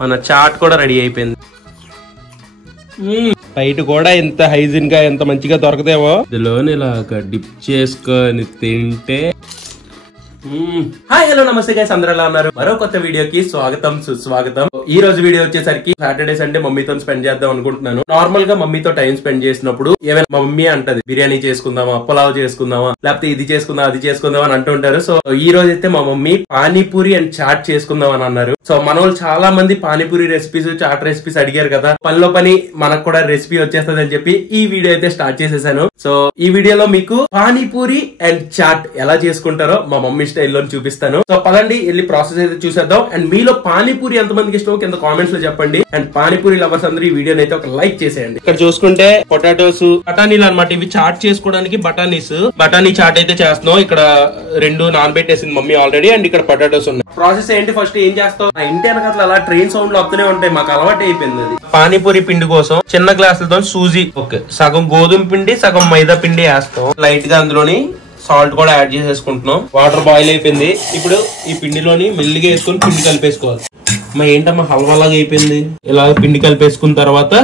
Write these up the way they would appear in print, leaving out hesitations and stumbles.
మన చాట్ కూడా రెడీ అయిపోయింది. బయట కూడా ఎంత హైజీన్ గా ఎంత మంచిగా దొరకదేమో. ఇందులోని ఇలా డిప్ చేసుకొని తింటే. హాయ్ హలో నమస్తే గైస్, అందరూ ఎలా ఉన్నారు? మరో కొత్త వీడియోకి స్వాగతం సుస్వాగతం. ఈ రోజు వీడియో వచ్చేసరికి సాటర్డే సండే మమ్మీతో స్పెండ్ చేద్దాం అనుకుంటున్నాను. నార్మల్ గా మమ్మీతో టైం స్పెండ్ చేసినప్పుడు ఏమైనా మమ్మీ అంటది బిర్యానీ చేసుకుందామా, పులావ్ చేసుకుందామా, లేకపోతే ఇది చేసుకుందాం అది చేసుకుందాం అని అంటుంటారు. సో ఈ రోజు అయితే మా మమ్మీ పానీపూరి అండ్ చాట్ చేసుకుందాం అని అన్నారు. సో మన వాళ్ళు చాలా మంది పానీపూరి రెసిపీస్, చాట్ రెసిపీస్ అడిగారు కదా. పనిలో పని మనకు కూడా రెసిపీ వచ్చేస్తుంది అని చెప్పి ఈ వీడియో అయితే స్టార్ట్ చేసేసాను. సో ఈ వీడియోలో మీకు పానీపూరి అండ్ చాట్ ఎలా చేసుకుంటారో మా మమ్మీ స్టైల్లో చూపిస్తాను. సో పదండి వెళ్ళి ప్రాసెస్ అయితే చూసేద్దాం. అండ్ మీలో పానీపూరి ఎంత మందికి ఇష్టమో కింద కామెంట్స్ లో చెప్పండి. అండ్ పానీపూరి లవర్స్ అందరూ ఈ వీడియోని అయితే ఒక లైక్ చేసేయండి. ఇక్కడ చూసుకుంటే పొటాటోస్, బఠానీలు అనమాట. ఇవి చాట్ చేసుకోవడానికి బఠానీ చాట్ అయితే చేస్తున్నాం. ఇక్కడ 2 నానబెట్టేసింది మమ్మీ ఆల్రెడీ. అండ్ ఇక్కడ పొటాటోస్ ఉన్నాయి. ప్రాసెస్ ఏంటి, ఫస్ట్ ఏం చేస్తాం, ఇంటి వెనకట్ల అలా ట్రైన్ సౌండ్ లో వస్తూనే ఉంటాయి, మాకు అలవాటు అయిపోయింది. అది పానీపూరి పిండి కోసం చిన్న గ్లాసులతో సూజీ, సగం గోధుమ పిండి సగం మైదా పిండి వేస్తాం. లైట్ గా అందులోని సాల్ట్ కూడా యాడ్ చేసేసుకుంటున్నాం. వాటర్ బాయిల్ అయిపోయింది. ఇప్పుడు ఈ పిండిలోని మెల్లిగా వేసుకొని పిండి కలిపేసుకోవాలి. ఏంటమ్మా హల్వాలాగా అయిపోయింది. ఇలా పిండి కలిపేసుకున్న తర్వాత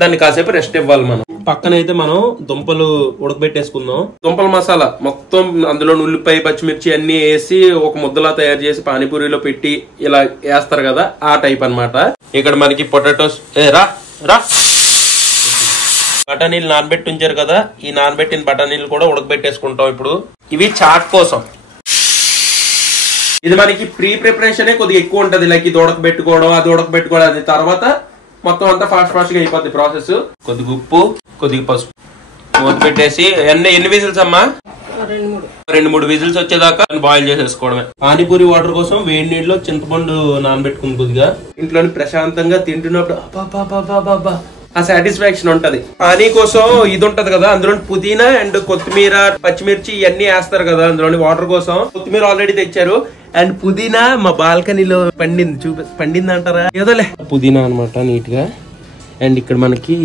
దాన్ని కాసేపు రెస్ట్ ఇవ్వాలి. మనం పక్కన అయితే మనం దుంపలు ఉడకబెట్టేసుకుందాం. దుంపల మసాలా మొత్తం అందులో ఉల్లిపాయ, పచ్చిమిర్చి అన్ని వేసి ఒక ముద్దలా తయారు చేసి పానీపూరిలో పెట్టి ఇలా వేస్తారు కదా, ఆ టైప్ అన్నమాట. ఇక్కడ మనకి పొటాటోస్ బఠానీలు నానబెట్టి ఉంచారు కదా, ఈ నానబెట్టిన బఠానీలు కూడా ఉడకబెట్టేసుకుంటాం. ఇప్పుడు ఇవి చాట్ కోసం. ఇది మనకి ప్రీ ప్రిపరేషన్ కొద్దిగా ఎక్కువ ఉంటది. లైక్ ఇది ఉడకబెట్టుకోవడం, అది ఉడకబెట్టుకోవడం, అది తర్వాత మొత్తం అంతా ఫాస్ట్ గా అయిపోద్ది ప్రాసెస్. కొద్దిగా ఉప్పు, కొద్దిగా పసుపు మూత పెట్టేసి ఎన్ని విజిల్స్ అమ్మా? 2-3 విజిల్స్ వచ్చేదాకా బాయిల్ చేసేసుకోవడమే. పానీపూరి వాటర్ కోసం వేడి నీళ్ళలో చింతపండు నానబెట్టుకుని కొద్దిగా ఇంట్లోని ప్రశాంతంగా తింటున్నప్పుడు ఆ సాటిస్ఫాక్షన్ ఉంటది. పానీ కోసం ఇది ఉంటది కదా, అందులో పుదీనా అండ్ కొత్తిమీర, పచ్చిమిర్చి ఇవన్నీ వేస్తారు కదా. అందులోని వాటర్ కోసం కొత్తిమీర ఆల్రెడీ తెచ్చారు. అండ్ పుదీనా మా బాల్కనీలో పండింది అంటారా, ఏదోలే పుదీనా అనమాట నీట్ గా. అండ్ ఇక్కడ మనకి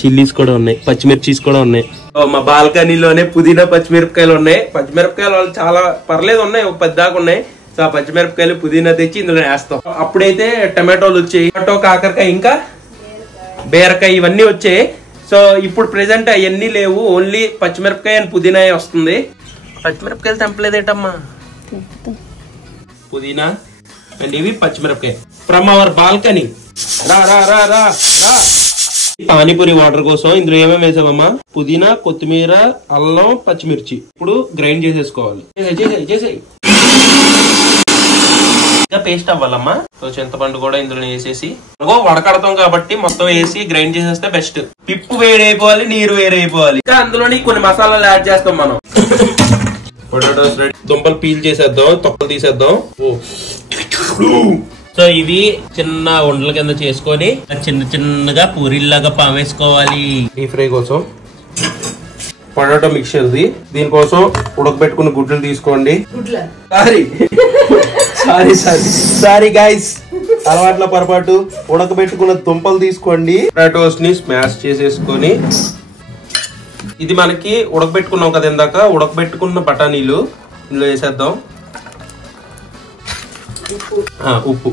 చిల్లీస్ కూడా ఉన్నాయి, పచ్చిమిర్చీస్ కూడా ఉన్నాయి. మా బాల్కనీలోనే పుదీనా పచ్చిమిరపకాయలు ఉన్నాయి. పచ్చిమిరపకాయలు చాలా పర్లేదు ఉన్నాయి, ఒక 10 దాకా ఉన్నాయి. సో ఆ పచ్చిమిరపకాయలు పుదీనా తెచ్చి ఇందులో వేస్తాం. అప్పుడైతే టమాటోలు వచ్చాయి, టమాటో, కాకరకాయ, ఇంకా బీరకాయ ఇవన్నీ వచ్చాయి. సో ఇప్పుడు ప్రెసెంట్ అవన్నీ లేవు, ఓన్లీ పచ్చిమిరపకాయ అండ్ పుదీనా వస్తుంది. పచ్చిమిరపకాయలు తెంపలేదేటమ్మా? పుదీనా అండ్ ఇవి పచ్చిమిరపకాయ ఫ్రమ్ అవర్ బాల్కనీ. రా రా రా రా రా. పానీపూరి వాటర్ కోసం ఇందులో ఏమేమి వేసావమ్మా? పుదీనా, కొత్తిమీర, అల్లం, పచ్చిమిర్చి. ఇప్పుడు గ్రైండ్ చేసేసుకోవాలి. పేస్ట్ అవ్వాలమ్మా. సో చింతపండు కూడా ఇందులో వేసేసి వడకడతాం కాబట్టి మొత్తం వేసి గ్రైండ్ చేసేస్తే బెస్ట్. పిప్పు వేరైపోవాలి, నీరు వేరైపోవాలి. ఇంకా అందులోని కొన్ని మసాలాలు యాడ్ చేస్తాం మనం. Potatoes ready. దుంపలు పీల్ చేసేద్దాం, తొక్కలు తీసేద్దాం. సో ఇవి చిన్న ఉండల కింద చేసుకొని చిన్నగా పూరీల్లాగా పావేసుకోవాలి. డీప్ ఫ్రై కోసం పొటాటో మిక్చర్ది. దీనికోసం ఉడకబెట్టుకున్న గుడ్లు తీసుకోండి. సారీ గైస్, అలవాట్ల పొరపాటు. ఉడకబెట్టుకున్న దుంపలు తీసుకోండి. పొటాటోస్ ని స్మాష్ చేసేసుకొని ఇది మనకి ఉడకబెట్టుకున్నాం కదా ఇందాక, ఉడకబెట్టుకున్న బఠానీలు ఇందులో వేసేద్దాం. ఉప్పు,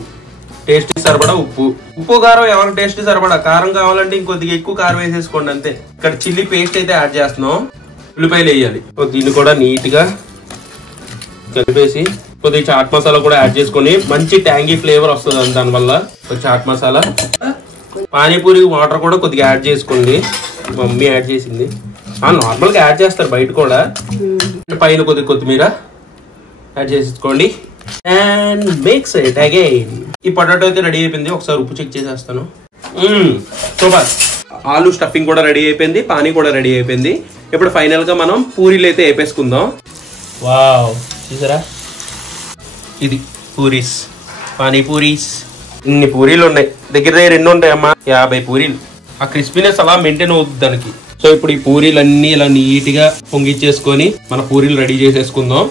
టేస్ట్ సరిపడా ఉప్పు కారం ఎవరికి టేస్ట్ సరిపడా. కారం కావాలంటే ఇంకొద్దిగా ఎక్కువ కారం వేసేసుకోండి అంతే. ఇక్కడ చిల్లీ పేస్ట్ అయితే యాడ్ చేస్తున్నాం. ఉల్లిపాయలు వేయాలి. దీన్ని కూడా నీట్ గా కలిపేసి కొద్దిగా చాట్ మసాలా కూడా యాడ్ చేసుకొని మంచి ట్యాంగీ ఫ్లేవర్ వస్తుంది దానివల్ల. చాట్ మసాలా, పానీపూరి వాటర్ కూడా కొద్దిగా యాడ్ చేసుకోండి. మమ్మీ యాడ్ చేసింది. నార్మల్ గా యాడ్ చేస్తారు బయట కూడా. పైన కొద్దిగా కొత్తిమీర యాడ్ చేసేసుకోండి. And mix it again. ఈ పొటాటో అయితే రెడీ అయిపోయింది. ఒకసారి ఉప్పు చెక్ చేసేస్తాను. సూపర్. ఆలు స్టఫింగ్ కూడా రెడీ అయిపోయింది, పానీ కూడా రెడీ అయిపోయింది. ఇప్పుడు ఫైనల్ గా మనం పూరీలు అయితే వేపేసుకుందాం. వావ్, చూసారా, ఇది పూరీస్, పానీపూరీస్. ఇన్ని పూరీలు ఉన్నాయి. దగ్గర 2 ఉంటాయమ్మా, 50 పూరీలు. ఆ క్రిస్పీనెస్ అలా మెయింటైన్ అవుతుంది దానికి. సో ఇప్పుడు ఈ పూరీలన్నీ ఇలా నీట్ గా పొంగిచ్చేసుకొని మన పూరీలు రెడీ చేసేసుకుందాం.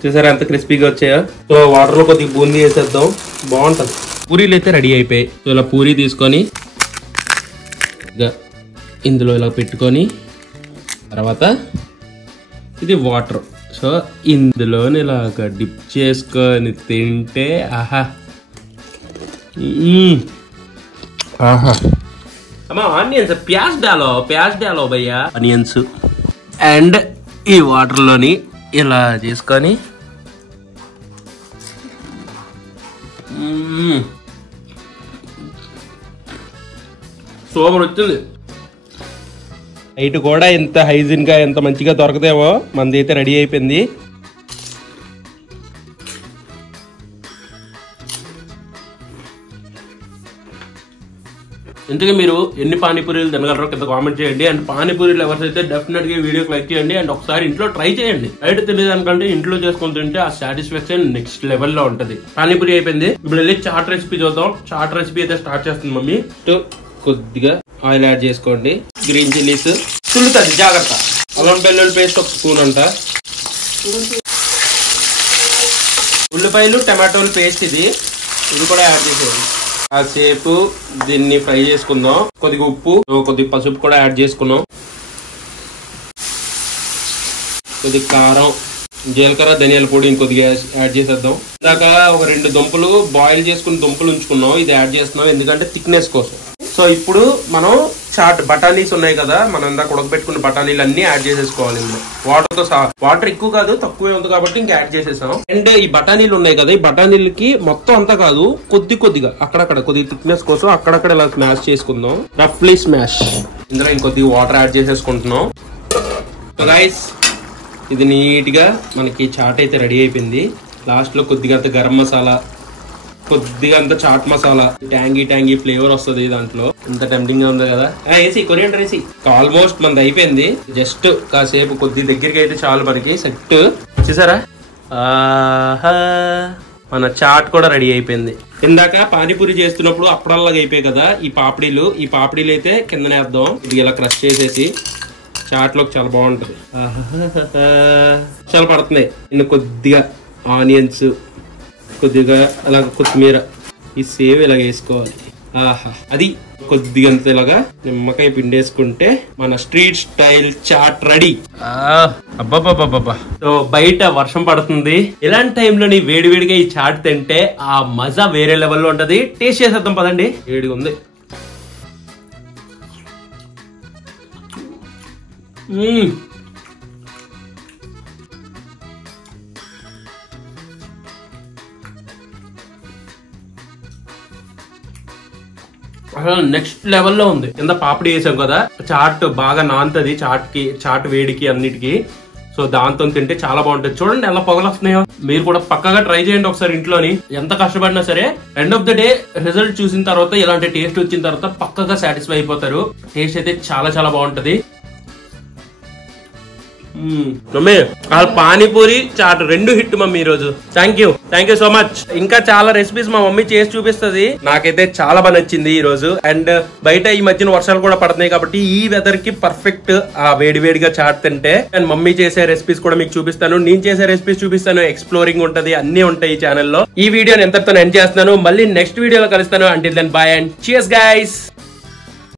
చూసారా ఎంత క్రిస్పీగా వచ్చాయో. సో వాటర్ లో కొద్దిగా బూందీ వేసేద్దాం, బాగుంటది. పూరీలు అయితే రెడీ అయిపోయాయి. సో ఇలా పూరీ తీసుకొని ఇందులో ఇలా పెట్టుకొని తర్వాత ఇది వాటర్ సో ఇందులోని ఇలాగ డిప్ చేసుకొని తింటే ఆహా ఆహా అమ్మా ఆనియన్స్ ప్యాజ్ డాలో భయ్యా ఆనియన్స్ అండ్ ఈ వాటర్లోని ఇలా చేసుకొని సూపర్ వచ్చింది. నైట్ కూడా ఎంత హైజీన్ గా ఎంత మంచిగా దొరకదేమో మనది అయితే రెడీ అయిపోయింది. ఇంతకీ మీరు ఎన్ని పానీపూరీలు తినగలరో కింద కామెంట్ చేయండి. అండ్ పానీపూరీలు ఎవరైతే డెఫినెట్ గా వీడియోకి లైక్ చేయండి. అండ్ ఒకసారి ఇంట్లో ట్రై చేయండి. బయట తినేదానికంటే ఇంట్లో చేసుకుని తింటే ఆ సాటిస్ఫాక్షన్ నెక్స్ట్ లెవెల్ లో ఉంటది. పానీపూరి అయిపోయింది. ఇప్పుడు వెళ్ళి చాట్ రెసిపీ చూద్దాం. చాట్ రెసిపీ అయితే స్టార్ట్ చేస్తుంది మమ్మీ. కొద్దిగా ఆయిల్ యాడ్ చేసుకోండి. గ్రీన్ చిల్లీస్ తుల్లుతుంది జాగ్రత్త. అల్లం వెల్లుల్లి పేస్ట్ 1 స్పూన్ అంట. ఉల్లిపాయలు టమాటోలు పేస్ట్ ఇది కూడా యాడ్ చేసేది. కాసేపు దీన్ని ఫ్రై చేసుకుందాం. కొద్దిగా ఉప్పు కొద్దిగా పసుపు కూడా యాడ్ చేసుకున్నాం. కొద్దిగా కారం జీలకర్ర ధనియాల పొడి ఇంకొద్దిగా యాడ్ చేసేద్దాం. ఇందాక ఒక 2 దుంపలు బాయిల్ చేసుకుని దుంపలు ఉంచుకున్నాం. ఇది యాడ్ చేస్తున్నాం ఎందుకంటే థిక్నెస్ కోసం. సో ఇప్పుడు మనం చాట్ బఠానీస్ ఉన్నాయి కదా, మనం ఇందాక ఉడకబెట్టుకున్న బఠానీలు అన్ని యాడ్ చేసేసుకోవాలి. ఇందులో వాటర్ తో వాటర్ ఎక్కువ కాదు తక్కువే ఉంది కాబట్టి ఇంకా యాడ్ చేసేసాం. అండ్ ఈ బఠానీలు ఉన్నాయి కదా, ఈ బఠానీలకి మొత్తం అంతా కాదు కొద్దిగా అక్కడక్కడ కొద్దిగా థిక్నెస్ కోసం అక్కడక్కడ ఇలా స్మాష్ చేసుకుందాం. రఫ్లీ స్మాష్. ఇందులో ఇంకొద్దిగా వాటర్ యాడ్ చేసేసుకుంటున్నాం. గైస్ ఇది నీట్ గా మనకి చాట్ అయితే రెడీ అయిపోయింది. లాస్ట్ లో కొద్దిగా అంత గరం మసాలా కొద్దిగా అంత చాట్ మసాలా ట్యాంగీ ఫ్లేవర్ వస్తుంది దాంట్లో. ఇంత టెంప్టింగ్ గా ఉంది కదా. వేసి కొరియాండర్ వేసి ఆల్మోస్ట్ మనది అయిపోయింది. జస్ట్ కాసేపు కొద్ది దగ్గరికి అయితే చాలు మనకి సెట్. చూసారా మన చాట్ కూడా రెడీ అయిపోయింది. ఇందాక పానీపూరి చేస్తున్నప్పుడు అప్పుడల్లాగా అయిపోయాయి కదా ఈ పాపిడీలు అయితే కిందనే వేద్దాం. ఇది ఇలా క్రష్ చేసేసి చాట్ లోకి చాలా బాగుంటది. చాలా పడుతున్నాయి. ఇನ್ನು కొద్దిగా ఆనియన్స్ కొద్దిగా అలాగ కొత్తిమీర ఈ సేవ్ ఇలాగ వేసుకోవాలి. ఆహా అది కొద్దిగా అంత ఇలాగా నిమ్మకాయ పిండేసుకుంటే మన స్ట్రీట్ స్టైల్ చాట్ రెడీ. అబ్బాబ్బాబ్బా. సో బయట వర్షం పడుతుంది. ఇలాంటి టైంలోని వేడివేడిగా ఈ చాట్ తింటే ఆ మజా వేరే లెవెల్లో ఉంటది. టేస్ట్ చేసేద్దాం పదండి. వేడిగా ఉంది. అసలు నెక్స్ట్ లెవెల్లో ఉంది. కింద పాపిడి వేసాం కదా, చాట్ బాగా నానుతుంది. చాట్ వేడికి అన్నిటికీ. సో దాంతో తింటే చాలా బాగుంటుంది. చూడండి ఎలా పొగలు వస్తున్నాయో. మీరు కూడా పక్కగా ట్రై చేయండి ఒకసారి ఇంట్లోని. ఎంత కష్టపడినా సరే end of the day result చూసిన తర్వాత ఇలాంటి టేస్ట్ వచ్చిన తర్వాత పక్కగా సాటిస్ఫై అయిపోతారు. టేస్ట్ అయితే చాలా చాలా బాగుంటది. Mummy panipuri chaat 2 hit mummy ఈ రోజు. Thank you so much. ఇంకా చాలా రెసిపీస్ మా మమ్మీ చేసి చూపిస్తుంది. నాకైతే చాలా బాగా నచ్చింది ఈ రోజు. అండ్ బయట ఈ మధ్యన వర్షాలు కూడా పడుతున్నాయి కాబట్టి ఈ వెదర్ కి పర్ఫెక్ట్ ఆ వేడివేడిగా చాట్ తింటే. అండ్ మమ్మీ చేసే రెసిపీస్ కూడా మీకు చూపిస్తాను. నేను చేసే రెసిపీస్ చూపిస్తాను. ఎక్స్ప్లోరింగ్ ఉంటది, అన్ని ఉంటాయి ఈ ఛానల్లో. ఈ వీడియోని ఎంతటితో ఎండ్ చేస్తున్నాను. మళ్ళీ నెక్స్ట్ వీడియోలో కలుస్తాను. Until then bye and cheers guys.